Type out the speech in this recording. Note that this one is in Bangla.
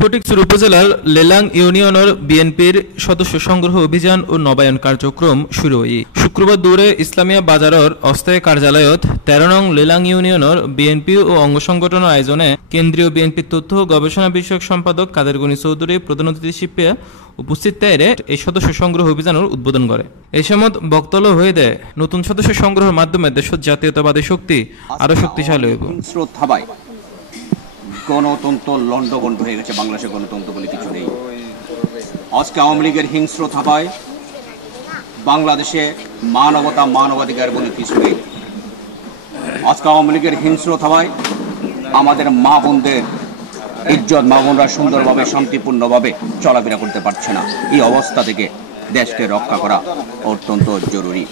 ফটিকছড়ি উপজেলার লেলাং ইউনিয়নের বিএনপির সদস্য সংগ্রহ অভিযান ও নবায়ন কার্যক্রম শুরু শুক্রবার দূরে ইসলামিয়া বাজারের অস্থায়ী কার্যালয়ত 13 নং লেলাং ইউনিয়নের বিএনপি ও অঙ্গ সংগঠনের আয়োজনে কেন্দ্রীয় বিএনপি তথ্য ও গবেষণা বিষয়ক সম্পাদক কাদের গনি চৌধুরী প্রধান অতিথি হিসেবে উপস্থিত থেকে এই সদস্য সংগ্রহ অভিযানের উদ্বোধন করে। এই সময় বক্তব্য হয়ে দেয় নতুন সদস্য সংগ্রহের মাধ্যমে দেশের জাতীয়তাবাদী শক্তি আরো শক্তিশালী হইব। গণতন্ত্র লন্ডভন্ড হয়ে গেছে, বাংলাদেশে গণতন্ত্র বলে কিছু নেই। আজকে আওয়ামী লীগের হিংস্র থাবায় বাংলাদেশে মানবাধিকার বলে কিছু নেই। আজকে আওয়ামী লীগের হিংস্র থাবায় আমাদের মা বোনদের ইজ্জত, মা বোনরা সুন্দরভাবে শান্তিপূর্ণভাবে চলাফেরা করতে পারছে না। এই অবস্থা থেকে দেশকে রক্ষা করা অত্যন্ত জরুরি।